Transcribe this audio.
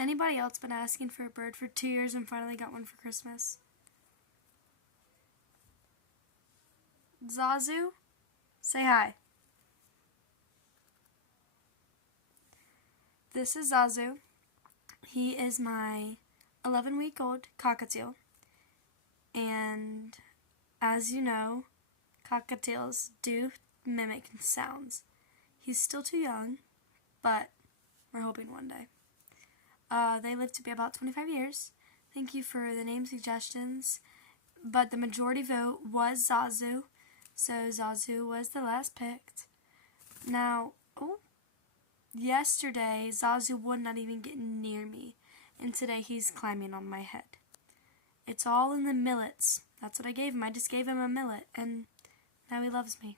Anybody else been asking for a bird for 2 years and finally got one for Christmas? Zazu, say hi. This is Zazu. He is my 11-week-old cockatiel. And as you know, cockatiels do mimic sounds. He's still too young, but we're hoping one day. They live to be about 25 years. Thank you for the name suggestions. But the majority vote was Zazu, so Zazu was the last picked. Now, yesterday Zazu would not even get near me, and today he's climbing on my head. It's all in the millets. That's what I gave him. I just gave him a millet, and now he loves me.